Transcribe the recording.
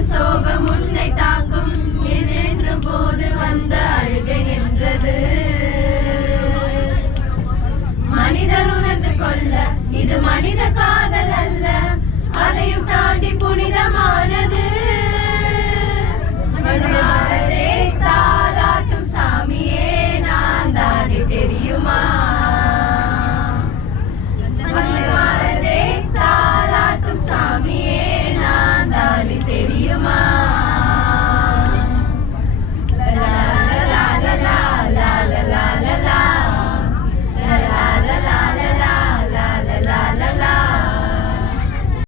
அவன் சோகம் உன்னை தாக்கும். என்று போது வந்த அழுகை நின்றது. மனிதர் உணர்ந்து கொள்ள இது மனித காதல்